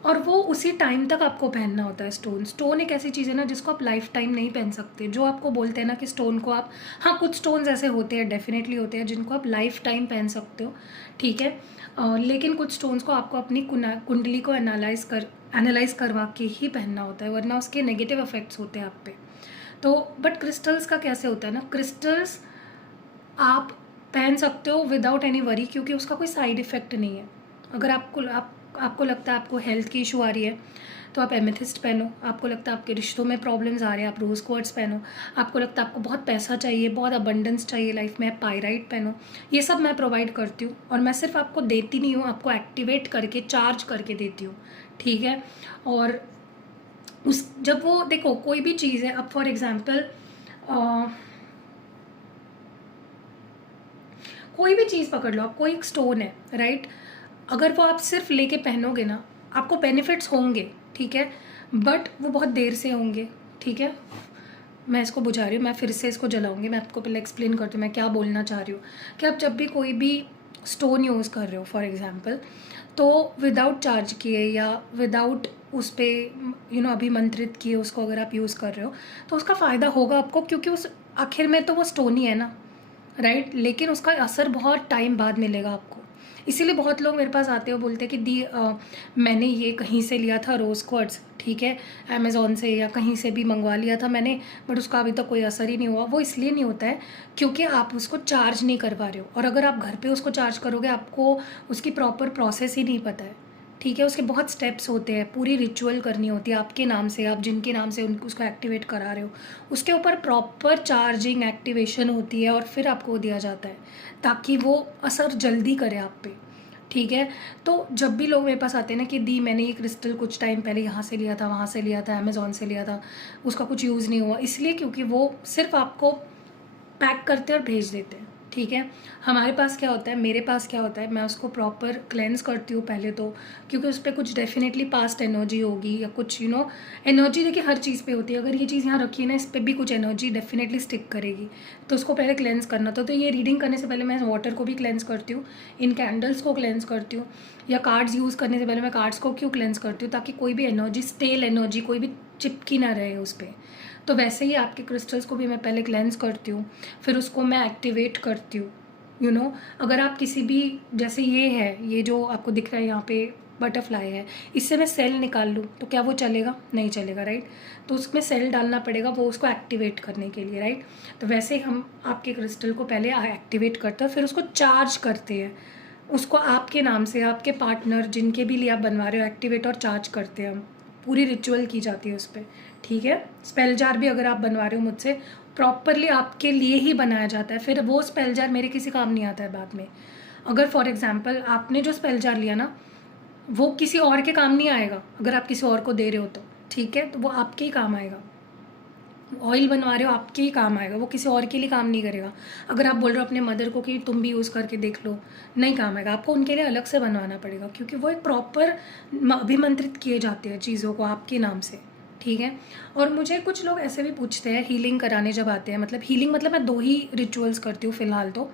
और वो उसी टाइम तक आपको पहनना होता है। स्टोन एक ऐसी चीज़ है ना जिसको आप लाइफ टाइम नहीं पहन सकते। जो आपको बोलते हैं ना कि स्टोन को आप, हाँ कुछ स्टोन्स ऐसे होते हैं, डेफिनेटली होते हैं जिनको आप लाइफ टाइम पहन सकते हो, ठीक है, लेकिन कुछ स्टोन्स को आपको अपनी कुंडली को एनालाइज करवा के ही पहनना होता है, वरना उसके नेगेटिव इफेक्ट्स होते हैं आप पे। तो बट क्रिस्टल्स का कैसे होता है ना, क्रिस्टल्स आप पहन सकते हो विदाउट एनी वरी, क्योंकि उसका कोई साइड इफ़ेक्ट नहीं है। अगर आपको लगता है आपको हेल्थ की इशू आ रही है तो आप एमेथिस्ट पहनो, आपको लगता है आपके रिश्तों में प्रॉब्लम्स आ रहे हैं, आप रोज़ क्वार्ट्स पहनो, आपको लगता है आपको बहुत पैसा चाहिए, बहुत अबंडेंस चाहिए लाइफ में, आप पायराइट पहनो। ये सब मैं प्रोवाइड करती हूँ, और मैं सिर्फ आपको देती नहीं हूँ, आपको एक्टिवेट करके, चार्ज करके देती हूँ, ठीक है? और जब वो देखो कोई भी चीज़ है, अब फॉर एग्जाम्पल कोई भी चीज़ पकड़ लो आप, कोई एक स्टोन है, राइट? अगर वो आप सिर्फ लेके पहनोगे ना, आपको बेनिफिट्स होंगे, ठीक है, बट वो बहुत देर से होंगे, ठीक है? मैं इसको बुझा रही हूँ, मैं फिर से इसको जलाऊंगी। मैं आपको पहले एक्सप्लेन करती हूँ मैं क्या बोलना चाह रही हूँ। कि आप जब भी कोई भी स्टोन यूज़ कर रहे हो फॉर एग्जांपल, तो विदाउट चार्ज किए या विदाउट उस पर अभिमंत्रित किए उसको अगर आप यूज़ कर रहे हो तो उसका फ़ायदा होगा आपको, क्योंकि उस आखिर में तो वो स्टोन ही है ना, राइट? लेकिन उसका असर बहुत टाइम बाद मिलेगा आपको। इसीलिए बहुत लोग मेरे पास आते हो बोलते हैं कि दी मैंने ये कहीं से लिया था रोज़ क्वार्ट्स, ठीक है, अमेज़ॉन से या कहीं से भी मंगवा लिया था मैंने, बट उसका अभी तक कोई असर ही नहीं हुआ। वो इसलिए नहीं होता है क्योंकि आप उसको चार्ज नहीं करवा रहे हो, और अगर आप घर पे उसको चार्ज करोगे आपको उसकी प्रॉपर प्रोसेस ही नहीं पता है, ठीक है? उसके बहुत स्टेप्स होते हैं, पूरी रिचुअल करनी होती है आपके नाम से, आप जिनके नाम से उसको एक्टिवेट करा रहे हो, उसके ऊपर प्रॉपर चार्जिंग एक्टिवेशन होती है, और फिर आपको दिया जाता है ताकि वो असर जल्दी करे आप पे, ठीक है? तो जब भी लोग मेरे पास आते हैं ना कि दी मैंने ये क्रिस्टल कुछ टाइम पहले यहाँ से लिया था, वहाँ से लिया था, अमेज़ॉन से लिया था, उसका कुछ यूज़ नहीं हुआ, इसलिए क्योंकि वो सिर्फ आपको पैक करते और भेज देते हैं, ठीक है। हमारे पास क्या होता है, मेरे पास क्या होता है, मैं उसको प्रॉपर क्लेंस करती हूँ पहले तो, क्योंकि उस पर कुछ डेफिनेटली पास्ट एनर्जी होगी या कुछ एनर्जी देखिए हर चीज़ पे होती है। अगर ये चीज़ यहाँ रखी है ना, इस पर भी कुछ एनर्जी डेफिनेटली स्टिक करेगी, तो उसको पहले क्लेंस करना था। तो ये रीडिंग करने से पहले मैं वाटर को भी क्लेंस करती हूँ, इन कैंडल्स को क्लेंस करती हूँ, या कार्ड्स यूज़ करने से पहले मैं कार्ड्स को क्यों क्लेंस करती हूँ, ताकि कोई भी एनर्जी, स्टेल एनर्जी कोई भी चिपकी ना रहे उस पर। तो वैसे ही आपके क्रिस्टल्स को भी मैं पहले क्लेंस करती हूँ, फिर उसको मैं एक्टिवेट करती हूँ। अगर आप किसी भी, जैसे ये है, ये जो आपको दिख रहा है यहाँ पे बटरफ्लाई है, इससे मैं सेल निकाल लूँ तो क्या वो चलेगा? नहीं चलेगा, राइट। तो उसमें सेल डालना पड़ेगा वो उसको एक्टिवेट करने के लिए, राइट। तो वैसे हम आपके क्रिस्टल को पहले एक्टिवेट करते हैं, फिर उसको चार्ज करते हैं, उसको आपके नाम से, आपके पार्टनर जिनके भी लिए आप बनवा रहे हो, एक्टिवेट और चार्ज करते हैं हम। पूरी रिचुअल की जाती है उस पर, ठीक है। स्पेल जार भी अगर आप बनवा रहे हो मुझसे, प्रॉपरली आपके लिए ही बनाया जाता है, फिर वो स्पेल जार मेरे किसी काम नहीं आता है बाद में। अगर फॉर एग्जांपल आपने जो स्पेल जार लिया ना, वो किसी और के काम नहीं आएगा, अगर आप किसी और को दे रहे हो तो, ठीक है, तो वो आपके ही काम आएगा। ऑयल बनवा रहे हो, आपके ही काम आएगा, वो किसी और के लिए काम नहीं करेगा। अगर आप बोल रहे हो अपने मदर को कि तुम भी यूज़ करके देख लो, नहीं काम आएगा, आपको उनके लिए अलग से बनवाना पड़ेगा, क्योंकि वो एक प्रॉपर अभिमंत्रित किए जाते हैं चीज़ों को आपके नाम से, ठीक है। और मुझे कुछ लोग ऐसे भी पूछते हैं हीलिंग कराने जब आते हैं, मतलब हीलिंग मतलब मैं 2 ही रिचुअल्स करती हूँ फ़िलहाल तो,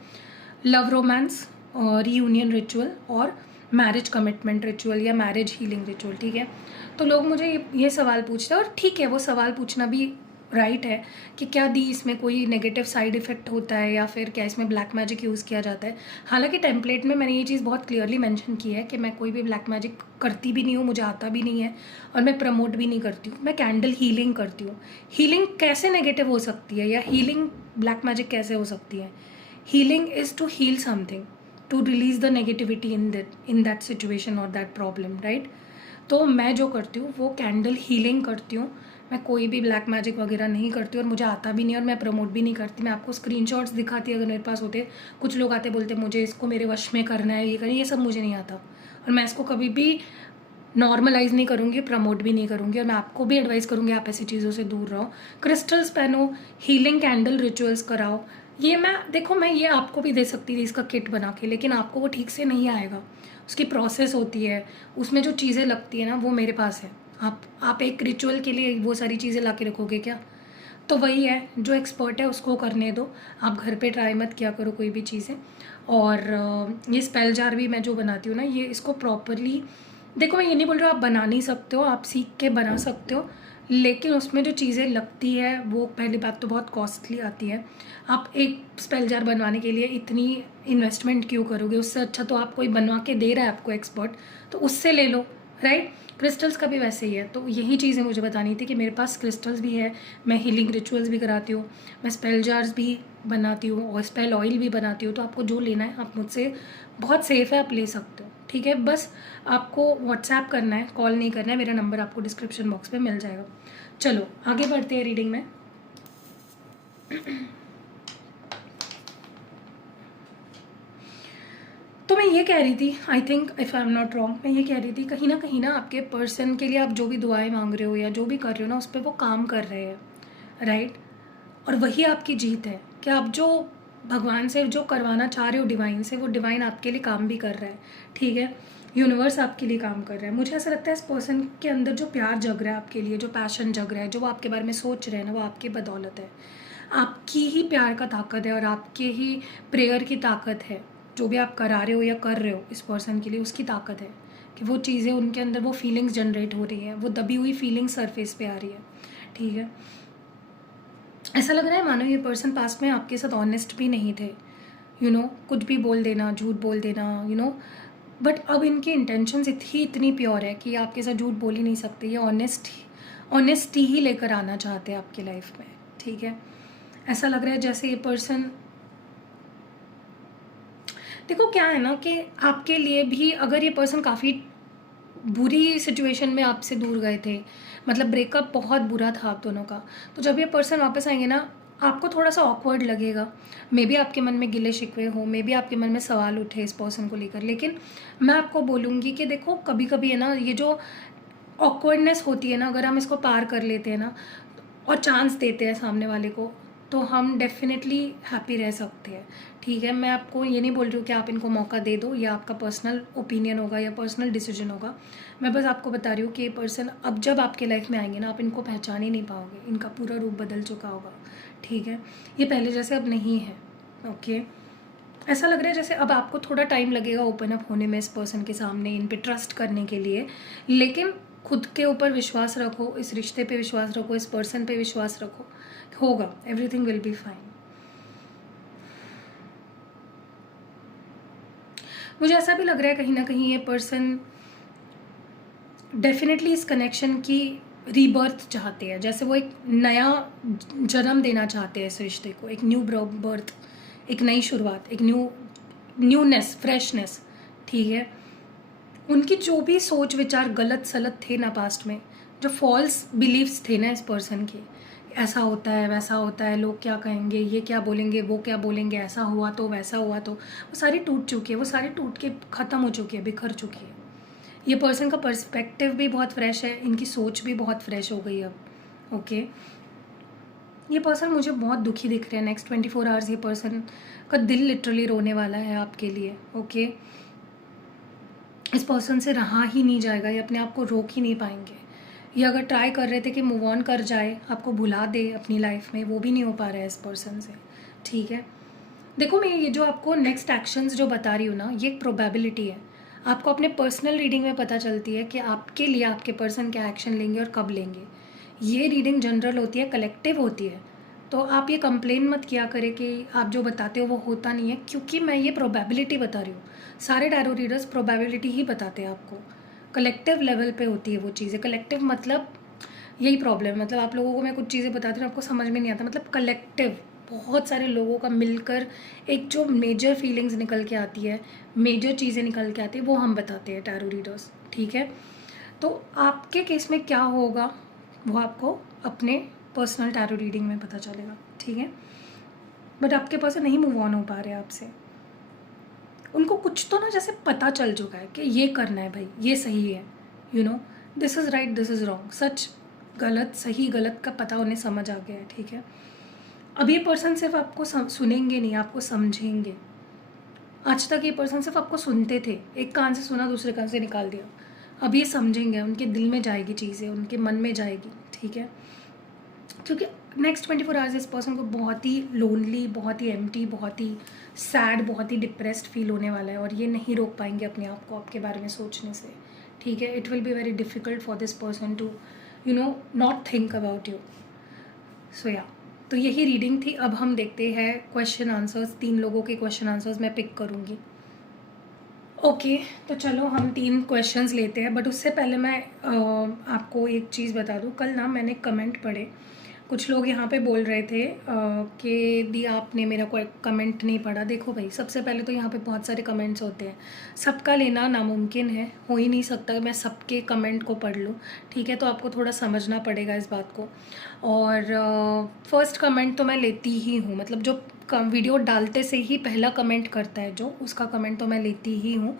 लव रोमांस रीयूनियन रिचुअल और मैरिज कमिटमेंट रिचुअल या मैरिज हीलिंग रिचुअल, ठीक है। तो लोग मुझे ये सवाल पूछते हैं, और ठीक है, वो सवाल पूछना भी राइट है कि क्या दी इसमें कोई नेगेटिव साइड इफ़ेक्ट होता है, या फिर क्या इसमें ब्लैक मैजिक यूज़ किया जाता है। हालांकि टेम्पलेट में मैंने ये चीज़ बहुत क्लियरली मेंशन की है कि मैं कोई भी ब्लैक मैजिक करती भी नहीं हूँ, मुझे आता भी नहीं है, और मैं प्रमोट भी नहीं करती हूँ। मैं कैंडल हीलिंग करती हूँ। हीलिंग कैसे नेगेटिव हो सकती है, या हीलिंग ब्लैक मैजिक कैसे हो सकती है? Healing is to heal something, to release the negativity in that situation और दैट प्रॉब्लम, राइट। तो मैं जो करती हूँ वो कैंडल हीलिंग करती हूँ। मैं कोई भी ब्लैक मैजिक वगैरह नहीं करती, और मुझे आता भी नहीं, और मैं प्रमोट भी नहीं करती। मैं आपको स्क्रीनशॉट्स दिखाती अगर मेरे पास होते। कुछ लोग आते बोलते मुझे इसको मेरे वश में करना है, ये करना है, ये सब मुझे नहीं आता, और मैं इसको कभी भी नॉर्मलाइज नहीं करूँगी, प्रमोट भी नहीं करूँगी। और मैं आपको भी एडवाइस करूँगी आप ऐसी चीज़ों से दूर रहो। क्रिस्टल्स पहनो, हीलिंग कैंडल रिचुअल्स कराओ। ये मैं देखो, मैं ये आपको भी दे सकती थी इसका किट बना के, लेकिन आपको वो ठीक से नहीं आएगा। उसकी प्रोसेस होती है, उसमें जो चीज़ें लगती है ना, वो मेरे पास है। आप एक रिचुअल के लिए वो सारी चीज़ें ला के रखोगे क्या? तो वही है, जो एक्सपर्ट है उसको करने दो, आप घर पे ट्राई मत किया करो कोई भी चीज़ें। और ये स्पेल जार भी मैं जो बनाती हूँ ना, ये इसको प्रॉपरली देखो, मैं ये नहीं बोल रही हूँ आप बना नहीं सकते हो, आप सीख के बना सकते हो, लेकिन उसमें जो चीज़ें लगती है वो पहली बात तो बहुत कॉस्टली आती है। आप एक स्पेल जार बनवाने के लिए इतनी इन्वेस्टमेंट क्यों करोगे? उससे अच्छा तो आप कोई बनवा के दे रहा है आपको एक्सपर्ट, तो उससे ले लो, राइट। क्रिस्टल्स का भी वैसे ही है। तो यही चीज़ें मुझे बतानी थी कि मेरे पास क्रिस्टल्स भी है, मैं हीलिंग रिचुअल्स भी कराती हूँ, मैं स्पेल जार्स भी बनाती हूँ, और स्पेल ऑयल भी बनाती हूँ। तो आपको जो लेना है आप मुझसे, बहुत सेफ़ है, आप ले सकते हो, ठीक है। बस आपको व्हाट्सएप करना है, कॉल नहीं करना है। मेरा नंबर आपको डिस्क्रिप्शन बॉक्स में मिल जाएगा। चलो आगे बढ़ते हैं रीडिंग में। तो मैं ये कह रही थी, I think if I am not wrong, मैं ये कह रही थी कहीं ना आपके पर्सन के लिए आप जो भी दुआएं मांग रहे हो या जो भी कर रहे हो ना, उस पर वो काम कर रहे हैं, राइट। और वही आपकी जीत है कि आप जो भगवान से जो करवाना चाह रहे हो डिवाइन से, वो डिवाइन आपके लिए काम भी कर रहा है, ठीक है। यूनिवर्स आपके लिए काम कर रहा है। मुझे ऐसा लगता है इस पर्सन के अंदर जो प्यार जग रहा है आपके लिए, जो पैशन जग रहा है, जो वो आपके बारे में सोच रहे हैं ना, वो आपकी बदौलत है। आपकी ही प्यार का ताकत है, और आपके ही प्रेयर की ताकत है। जो भी आप करा रहे हो या कर रहे हो इस पर्सन के लिए, उसकी ताकत है कि वो चीज़ें उनके अंदर, वो फीलिंग्स जनरेट हो रही है, वो दबी हुई फीलिंग्स सरफेस पे आ रही है, ठीक है। ऐसा लग रहा है मानो ये पर्सन पास्ट में आपके साथ ऑनेस्ट भी नहीं थे, कुछ भी बोल देना, झूठ बोल देना, बट अब इनकी इंटेंशंस इतनी प्योर है कि आपके साथ झूठ बोल ही नहीं सकते। ये ऑनेस्टी ही लेकर आना चाहते हैं आपकी लाइफ में, ठीक है। ऐसा लग रहा है जैसे ये पर्सन, देखो क्या है ना कि आपके लिए भी, अगर ये पर्सन काफ़ी बुरी सिचुएशन में आपसे दूर गए थे, मतलब ब्रेकअप बहुत बुरा था आप दोनों का, तो जब ये पर्सन वापस आएंगे ना, आपको थोड़ा सा ऑकवर्ड लगेगा। मे बी आपके मन में गिले शिकवे हो, मे बी आपके मन में सवाल उठे इस पर्सन को लेकर, लेकिन मैं आपको बोलूँगी कि देखो, कभी कभी है ना, ये जो ऑकवर्डनेस होती है ना, अगर हम इसको पार कर लेते हैं ना और चांस देते हैं सामने वाले को, तो हम डेफिनेटली हैप्पी रह सकते हैं, ठीक है। मैं आपको ये नहीं बोल रही हूँ कि आप इनको मौका दे दो, या आपका पर्सनल ओपिनियन होगा या पर्सनल डिसीजन होगा। मैं बस आपको बता रही हूँ कि ये पर्सन अब जब आपके लाइफ में आएंगे ना, आप इनको पहचान ही नहीं पाओगे, इनका पूरा रूप बदल चुका होगा, ठीक है। ये पहले जैसे अब नहीं है, ओके। ऐसा लग रहा है जैसे अब आपको थोड़ा टाइम लगेगा ओपन अप होने में इस पर्सन के सामने, इन पे ट्रस्ट करने के लिए, लेकिन खुद के ऊपर विश्वास रखो, इस रिश्ते पे विश्वास रखो, इस पर्सन पे विश्वास रखो, होगा, एवरीथिंग विल बी फाइन। मुझे ऐसा भी लग रहा है कहीं ना कहीं ये पर्सन डेफिनेटली इस कनेक्शन की रीबर्थ चाहते हैं, जैसे वो एक नया जन्म देना चाहते हैं इस रिश्ते को, एक न्यू बर्थ, एक नई शुरुआत, एक न्यूनेस, फ्रेशनेस, ठीक है। उनकी जो भी सोच विचार गलत सलत थे ना पास्ट में, जो फॉल्स बिलीव्स थे ना इस पर्सन के, ऐसा होता है वैसा होता है, लोग क्या कहेंगे, ये क्या बोलेंगे, वो क्या बोलेंगे, ऐसा हुआ तो वैसा हुआ तो, वो सारी टूट चुकी है, वो सारी टूट के ख़त्म हो चुकी है, बिखर चुकी है। ये पर्सन का पर्सपेक्टिव भी बहुत फ्रेश है, इनकी सोच भी बहुत फ्रेश हो गई अब, ओके। ये पर्सन मुझे बहुत दुखी दिख रहे हैं। नेक्स्ट 24 आवर्स ये पर्सन का दिल लिटरली रोने वाला है आपके लिए, ओके। इस पर्सन से रहा ही नहीं जाएगा, ये अपने आप को रोक ही नहीं पाएंगे। ये अगर ट्राई कर रहे थे कि मूव ऑन कर जाए, आपको भुला दे अपनी लाइफ में, वो भी नहीं हो पा रहा है इस पर्सन से, ठीक है। देखो, मैं ये जो आपको नेक्स्ट एक्शंस जो बता रही हूँ ना, ये एक प्रोबेबिलिटी है। आपको अपने पर्सनल रीडिंग में पता चलती है कि आपके लिए आपके पर्सन क्या एक्शन लेंगे और कब लेंगे। ये रीडिंग जनरल होती है, कलेक्टिव होती है, तो आप ये कंप्लेन मत किया करें कि आप जो बताते हो वो होता नहीं है, क्योंकि मैं ये प्रोबेबिलिटी बता रही हूँ। सारे टैरो रीडर्स प्रोबेबिलिटी ही बताते हैं आपको, कलेक्टिव लेवल पे होती है वो चीज़ें। कलेक्टिव मतलब यही प्रॉब्लम है, मतलब आप लोगों को मैं कुछ चीज़ें बताती हूँ, आपको समझ में नहीं आता, मतलब कलेक्टिव बहुत सारे लोगों का मिलकर एक जो मेजर फीलिंग्स निकल के आती है, मेजर चीज़ें निकल के आती है, वो हम बताते हैं टैरो रीडर्स, ठीक है। तो आपके केस में क्या होगा वो आपको अपने पर्सनल टैरो रीडिंग में पता चलेगा, ठीक है। बट आपके पास नहीं मूव ऑन हो पा रहे आपसे, उनको कुछ तो ना जैसे पता चल चुका है कि ये करना है भाई, ये सही है, you know, this is right, this is wrong, सच गलत सही गलत का पता उन्हें समझ आ गया है, ठीक है। अब ये पर्सन सिर्फ आपको सुनेंगे नहीं, आपको समझेंगे। आज तक ये पर्सन सिर्फ आपको सुनते थे, एक कान से सुना दूसरे कान से निकाल दिया, अब ये समझेंगे, उनके दिल में जाएगी चीज़ें, उनके मन में जाएगी, ठीक है। क्योंकि नेक्स्ट 24 आवर्स इस पर्सन को बहुत ही लोनली, बहुत ही एम्प्टी, बहुत ही सैड, बहुत ही डिप्रेस्ड फील होने वाला है, और ये नहीं रोक पाएंगे अपने आप को आपके बारे में सोचने से, ठीक है। It will be very difficult for this person to not think about you. So yeah, तो यही रीडिंग थी। अब हम देखते हैं क्वेश्चन आंसर्स, 3 लोगों के क्वेश्चन आंसर्स मैं पिक करूँगी, ओके। तो चलो हम 3 क्वेश्चंस लेते हैं, बट उससे पहले मैं आपको एक चीज़ बता दूँ। कल ना मैंने कमेंट पढ़े, कुछ लोग यहाँ पे बोल रहे थे कि दी आपने मेरा कोई कमेंट नहीं पढ़ा। देखो भाई, सबसे पहले तो यहाँ पे बहुत सारे कमेंट्स होते हैं, सबका लेना नामुमकिन है, हो ही नहीं सकता कि मैं सबके कमेंट को पढ़ लूँ, ठीक है। तो आपको थोड़ा समझना पड़ेगा इस बात को। और फर्स्ट कमेंट तो मैं लेती ही हूँ, मतलब जो वीडियो डालते से ही पहला कमेंट करता है जो, उसका कमेंट तो मैं लेती ही हूँ।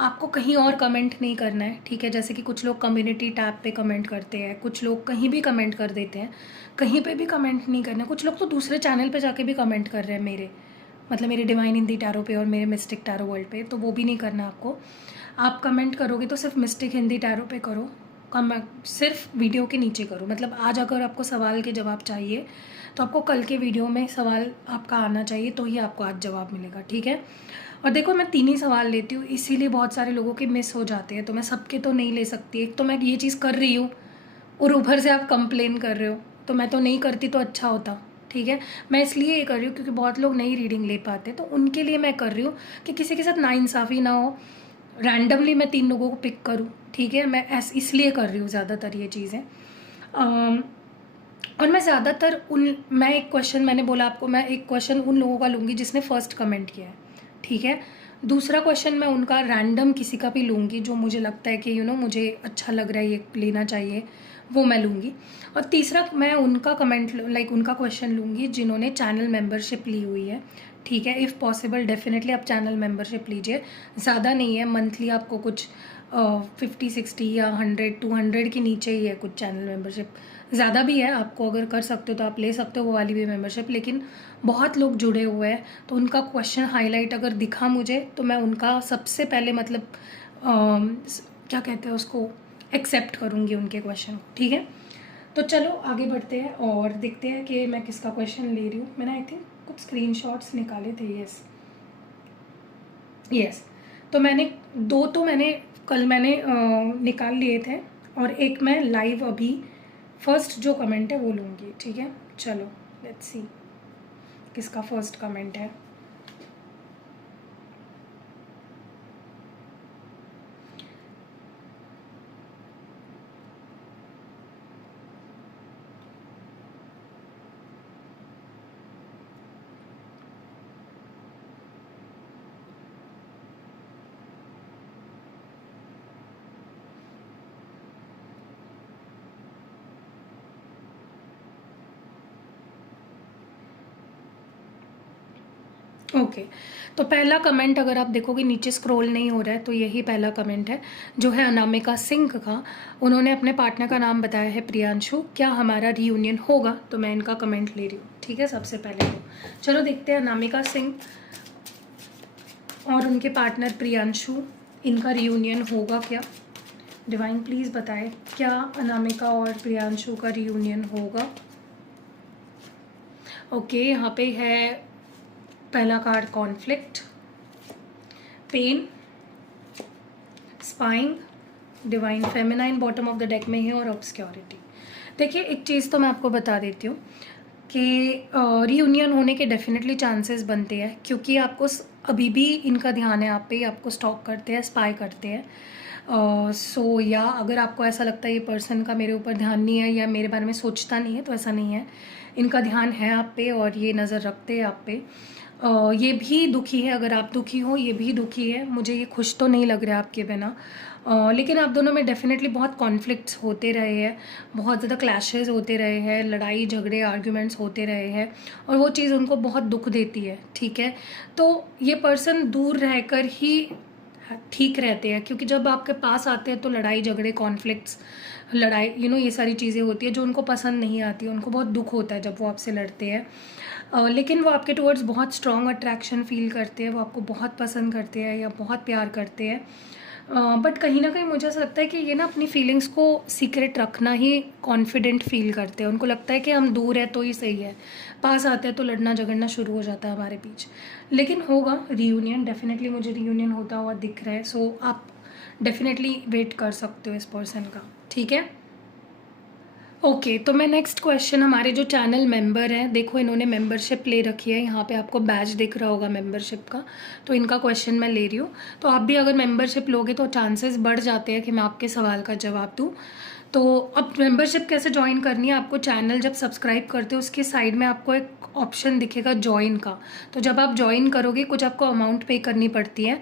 आपको कहीं और कमेंट नहीं करना है, ठीक है। जैसे कि कुछ लोग कम्युनिटी टैब पे कमेंट करते हैं, कुछ लोग कहीं भी कमेंट कर देते हैं, कहीं पे भी कमेंट नहीं करना है। कुछ लोग तो दूसरे चैनल पे जाके भी कमेंट कर रहे हैं मेरे, मतलब मेरे डिवाइन हिंदी टैरो पे और मेरे मिस्टिक टैरो वर्ल्ड पे, तो वो भी नहीं करना आपको। आप कमेंट करोगे तो सिर्फ मिस्टिक हिंदी टैरो पे करो, सिर्फ वीडियो के नीचे करो। मतलब आज अगर आपको सवाल के जवाब चाहिए तो आपको कल के वीडियो में सवाल आपका आना चाहिए, तो ही आपको आज जवाब मिलेगा, ठीक है। और देखो, मैं 3 ही सवाल लेती हूँ, इसीलिए बहुत सारे लोगों के मिस हो जाते हैं, तो मैं सबके तो नहीं ले सकती। एक तो मैं ये चीज़ कर रही हूँ और ऊपर से आप कंप्लेन कर रहे हो, तो मैं तो नहीं करती तो अच्छा होता, ठीक है। मैं इसलिए ये कर रही हूँ क्योंकि बहुत लोग नई रीडिंग ले पाते, तो उनके लिए मैं कर रही हूँ कि किसी के साथ नाइंसाफ़ी ना हो, रैंडमली मैं 3 लोगों को पिक करूँ, ठीक है। मैं इसलिए कर रही हूँ ज़्यादातर ये चीज़ें। और मैं ज़्यादातर मैं एक क्वेश्चन, मैंने बोला आपको, मैं एक क्वेश्चन उन लोगों का लूँगी जिसने फर्स्ट कमेंट किया है, ठीक है। दूसरा क्वेश्चन मैं उनका रैंडम किसी का भी लूँगी जो मुझे लगता है कि मुझे अच्छा लग रहा है, ये लेना चाहिए, वो मैं लूँगी। और तीसरा मैं उनका कमेंट उनका क्वेश्चन लूँगी जिन्होंने चैनल मेंबरशिप ली हुई है, ठीक है। इफ़ पॉसिबल डेफिनेटली आप चैनल मेंबरशिप लीजिए, ज़्यादा नहीं है, मंथली आपको कुछ 50-60 या 100-200 के नीचे ही है कुछ चैनल मेंबरशिप, ज़्यादा भी है, आपको अगर कर सकते हो तो आप ले सकते हो वो वाली भी मेंबरशिप, लेकिन बहुत लोग जुड़े हुए हैं तो उनका क्वेश्चन हाईलाइट अगर दिखा मुझे तो मैं उनका सबसे पहले मतलब क्या कहते हैं उसको, एक्सेप्ट करूँगी उनके क्वेश्चन को, ठीक है। तो चलो आगे बढ़ते हैं और देखते हैं कि मैं किसका क्वेश्चन ले रही हूँ। मैंने आई थिंक कुछ स्क्रीनशॉट्स निकाले थे, यस। तो मैंने कल निकाल लिए थे और एक मैं लाइव अभी फर्स्ट जो कमेंट है वो लूँगी, ठीक है। चलो लेट्स सी किसका फर्स्ट कमेंट है। ओके तो पहला कमेंट अगर आप देखोगे नीचे स्क्रॉल नहीं हो रहा है तो यही पहला कमेंट है जो है अनामिका सिंह का। उन्होंने अपने पार्टनर का नाम बताया है प्रियांशु। क्या हमारा रीयूनियन होगा? तो मैं इनका कमेंट ले रही हूँ, ठीक है। सबसे पहले तो चलो देखते हैं अनामिका सिंह और उनके पार्टनर प्रियांशु, इनका रीयूनियन होगा क्या? डिवाइन प्लीज़ बताएं क्या अनामिका और प्रियांशु का रीयूनियन होगा। ओके यहाँ पे है पहला card conflict, pain, spying, divine feminine bottom of the deck में है और ऑब्सक्योरिटी। देखिए एक चीज़ तो मैं आपको बता देती हूँ कि रीयूनियन होने के डेफिनेटली चांसेस बनते हैं, क्योंकि आपको अभी भी इनका ध्यान है आप पे, आपको स्टॉक करते हैं, स्पाई करते हैं। सो या अगर आपको ऐसा लगता है ये पर्सन का मेरे ऊपर ध्यान नहीं है या मेरे बारे में सोचता नहीं है, तो ऐसा नहीं है। इनका ध्यान है आप पे और ये नज़र रखते हैं आप पे। ये भी दुखी है, अगर आप दुखी हो ये भी दुखी है। मुझे ये खुश तो नहीं लग रहा है आपके बिना, लेकिन आप दोनों में डेफिनेटली बहुत कॉन्फ्लिक्ट्स होते रहे हैं, बहुत ज़्यादा क्लैशेस होते रहे हैं, लड़ाई झगड़े आर्ग्यूमेंट्स होते रहे हैं और वो चीज़ उनको बहुत दुख देती है, ठीक है। तो ये पर्सन दूर रहकर ही ठीक रहते हैं, क्योंकि जब आपके पास आते हैं तो लड़ाई झगड़े कॉन्फ्लिक्ट्स, लड़ाई ये सारी चीज़ें होती है जो उनको पसंद नहीं आती। उनको बहुत दुख होता है जब वो आपसे लड़ते हैं, लेकिन वो आपके टुवर्ड्स बहुत स्ट्रॉन्ग अट्रैक्शन फील करते हैं, वो आपको बहुत पसंद करते हैं या बहुत प्यार करते हैं। बट कहीं ना कहीं मुझे ऐसा लगता है कि ये ना अपनी फीलिंग्स को सीक्रेट रखना ही कॉन्फिडेंट फील करते हैं। उनको लगता है कि हम दूर है तो ही सही है, पास आते हैं तो लड़ना झगड़ना शुरू हो जाता है हमारे बीच। लेकिन होगा रीयूनियन, डेफिनेटली मुझे रीयूनियन होता हुआ दिख रहा है। सो आप डेफिनेटली वेट कर सकते हो इस पर्सन का, ठीक है। ओके तो मैं नेक्स्ट क्वेश्चन, हमारे जो चैनल मेंबर हैं, देखो इन्होंने मेंबरशिप ले रखी है, यहाँ पे आपको बैच दिख रहा होगा मेंबरशिप का, तो इनका क्वेश्चन मैं ले रही हूँ। तो आप भी अगर मेंबरशिप लोगे तो चांसेस बढ़ जाते हैं कि मैं आपके सवाल का जवाब दूँ। तो अब मेंबरशिप कैसे ज्वाइन करनी है, आपको चैनल जब सब्सक्राइब करते हो उसके साइड में आपको एक ऑप्शन दिखेगा ज्वाइन का। तो जब आप ज्वाइन करोगे कुछ आपको अमाउंट पे करनी पड़ती है,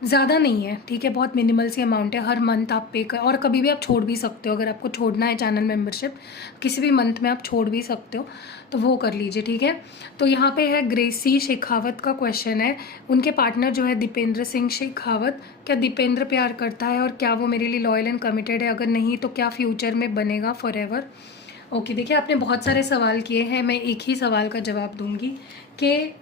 ज़्यादा नहीं है, ठीक है, बहुत मिनिमल सी अमाउंट है। हर मंथ आप पे कर, और कभी भी आप छोड़ भी सकते हो, अगर आपको छोड़ना है चैनल मेंबरशिप किसी भी मंथ में आप छोड़ भी सकते हो, तो वो कर लीजिए, ठीक है। तो यहाँ पे है ग्रेसी शेखावत का क्वेश्चन है, उनके पार्टनर जो है दीपेंद्र सिंह शेखावत, क्या दीपेंद्र प्यार करता है और क्या वो मेरे लिए लॉयल एंड कमिटेड है? अगर नहीं तो क्या फ्यूचर में बनेगा फॉरएवर? ओके देखिए आपने बहुत सारे सवाल किए हैं, मैं एक ही सवाल का जवाब दूंगी कि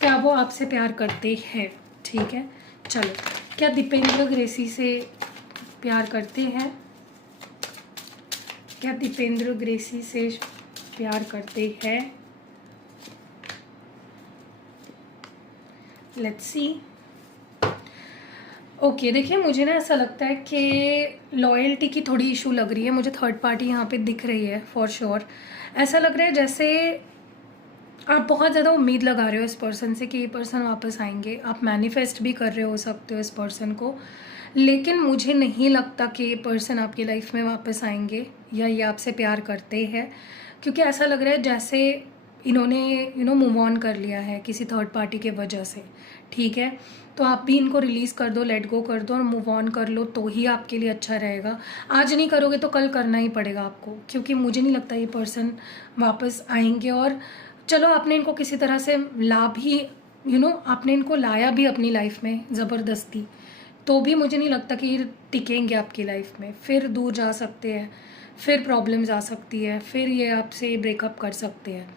क्या वो आपसे प्यार करते हैं, ठीक है। चलो, क्या दीपेंद्र ग्रेसी से प्यार करते हैं? क्या दीपेंद्र ग्रेसी से प्यार करते हैं? Let's see. ओके देखिए मुझे ना ऐसा लगता है कि लॉयल्टी की थोड़ी इशू लग रही है मुझे, थर्ड पार्टी यहाँ पे दिख रही है फॉर श्योर। ऐसा लग रहा है जैसे आप बहुत ज़्यादा उम्मीद लगा रहे हो इस पर्सन से कि ये पर्सन वापस आएंगे, आप मैनिफेस्ट भी कर रहे हो सकते हो इस पर्सन को, लेकिन मुझे नहीं लगता कि ये पर्सन आपकी लाइफ में वापस आएंगे या ये आपसे प्यार करते हैं, क्योंकि ऐसा लग रहा है जैसे इन्होंने मूव ऑन कर लिया है किसी थर्ड पार्टी के वजह से, ठीक है। तो आप भी इनको रिलीज़ कर दो, लेट गो कर दो और मूव ऑन कर लो, तो ही आपके लिए अच्छा रहेगा। आज नहीं करोगे तो कल करना ही पड़ेगा आपको, क्योंकि मुझे नहीं लगता ये पर्सन वापस आएंगे। और चलो आपने इनको किसी तरह से ला भी आपने इनको लाया भी अपनी लाइफ में ज़बरदस्ती, तो भी मुझे नहीं लगता कि टिकेंगे आपकी लाइफ में, फिर दूर जा सकते हैं, फिर प्रॉब्लम्स आ सकती है, फिर ये आपसे ब्रेकअप कर सकते हैं।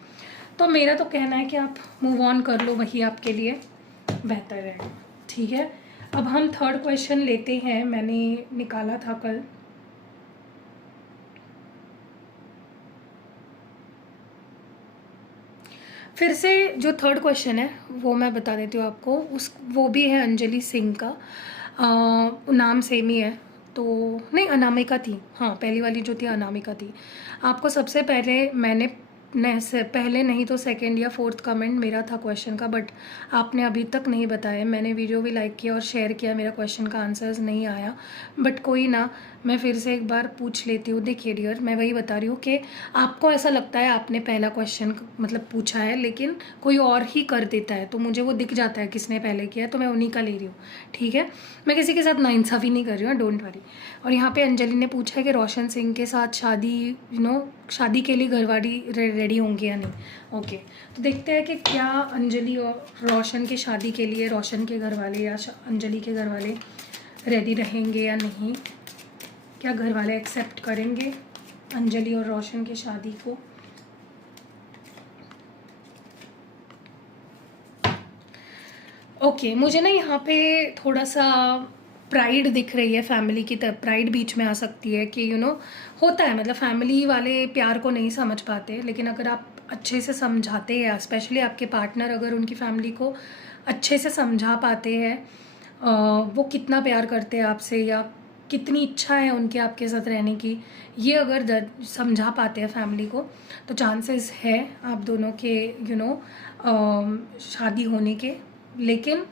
तो मेरा तो कहना है कि आप मूव ऑन कर लो, वही आपके लिए बेहतर है। ठीक है, अब हम थर्ड क्वेश्चन लेते हैं, मैंने निकाला था कल। फिर से जो थर्ड क्वेश्चन है वो मैं बता देती हूँ आपको, वो भी है अंजलि सिंह का। नाम सेम ही है, तो नहीं, अनामिका थी, हाँ पहली वाली जो थी अनामिका थी। आपको सबसे पहले मैंने पहले नहीं तो सेकंड या फोर्थ कमेंट मेरा था क्वेश्चन का, बट आपने अभी तक नहीं बताया। मैंने वीडियो भी लाइक किया और शेयर किया, मेरा क्वेश्चन का आंसर्स नहीं आया, बट कोई ना, मैं फिर से एक बार पूछ लेती हूँ। देखिए डियर, मैं वही बता रही हूँ कि आपको ऐसा लगता है आपने पहला क्वेश्चन मतलब पूछा है, लेकिन कोई और ही कर देता है, तो मुझे वो दिख जाता है किसने पहले किया है, तो मैं उन्हीं का ले रही हूँ। ठीक है, मैं किसी के साथ नाइंसाफ़ी नहीं कर रही हूँ, डोंट वरी। और यहाँ पे अंजलि ने पूछा है कि रोशन सिंह के साथ शादी शादी के लिए घरवाली रेडी होंगे या नहीं। ओके, तो देखते हैं कि क्या अंजलि और रोशन की शादी के लिए रोशन के घरवाले या अंजलि के घरवाले रेडी रहेंगे या नहीं। क्या घरवाले एक्सेप्ट करेंगे अंजलि और रोशन की शादी को। ओके, मुझे ना यहाँ पे थोड़ा सा प्राइड दिख रही है फैमिली की तरफ, प्राइड बीच में आ सकती है कि होता है, मतलब फैमिली वाले प्यार को नहीं समझ पाते, लेकिन अगर आप अच्छे से समझाते हैं, स्पेशली आपके पार्टनर अगर उनकी फैमिली को अच्छे से समझा पाते हैं वो कितना प्यार करते हैं आपसे या कितनी इच्छा है उनके आपके साथ रहने की, ये अगर समझा पाते हैं फैमिली को, तो चांसेस है आप दोनों के शादी होने के। लेकिन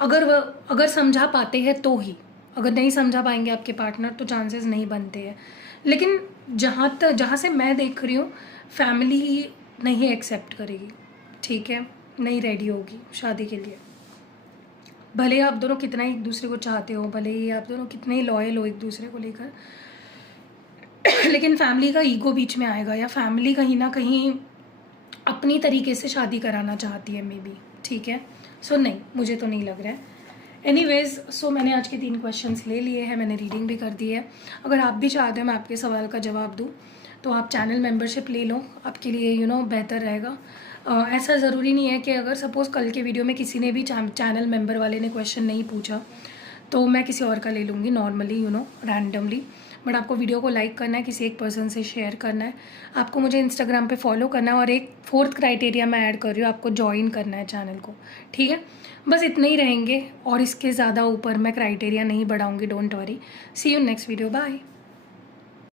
अगर समझा पाते हैं तो ही, अगर नहीं समझा पाएंगे आपके पार्टनर तो चांसेस नहीं बनते हैं। लेकिन जहाँ से मैं देख रही हूँ फैमिली नहीं एक्सेप्ट करेगी, ठीक है, नहीं रेडी होगी शादी के लिए। भले आप दोनों कितना ही एक दूसरे को चाहते हो, भले ही आप दोनों कितने ही लॉयल हो एक दूसरे को लेकर, लेकिन फैमिली का ईगो बीच में आएगा, या फैमिली कहीं ना कहीं अपनी तरीके से शादी कराना चाहती है मे बी। ठीक है, सो नहीं, मुझे तो नहीं लग रहा है। एनीवेज, सो मैंने आज के 3 क्वेश्चंस ले लिए हैं, मैंने रीडिंग भी कर दी है। अगर आप भी चाहते हो मैं आपके सवाल का जवाब दूँ तो आप चैनल मेंबरशिप ले लो, आपके लिए बेहतर रहेगा। ऐसा ज़रूरी नहीं है कि अगर सपोज़ कल के वीडियो में किसी ने भी चैनल मेंबर वाले ने क्वेश्चन नहीं पूछा तो मैं किसी और का ले लूँगी नॉर्मली रैंडमली, बट आपको वीडियो को लाइक करना है, किसी एक पर्सन से शेयर करना है, आपको मुझे इंस्टाग्राम पे फॉलो करना है, और एक 4th क्राइटेरिया मैं ऐड कर रही हूँ, आपको ज्वाइन करना है चैनल को। ठीक है, बस इतने ही रहेंगे और इसके ज़्यादा ऊपर मैं क्राइटेरिया नहीं बढ़ाऊँगी, don't worry. See you next video, bye.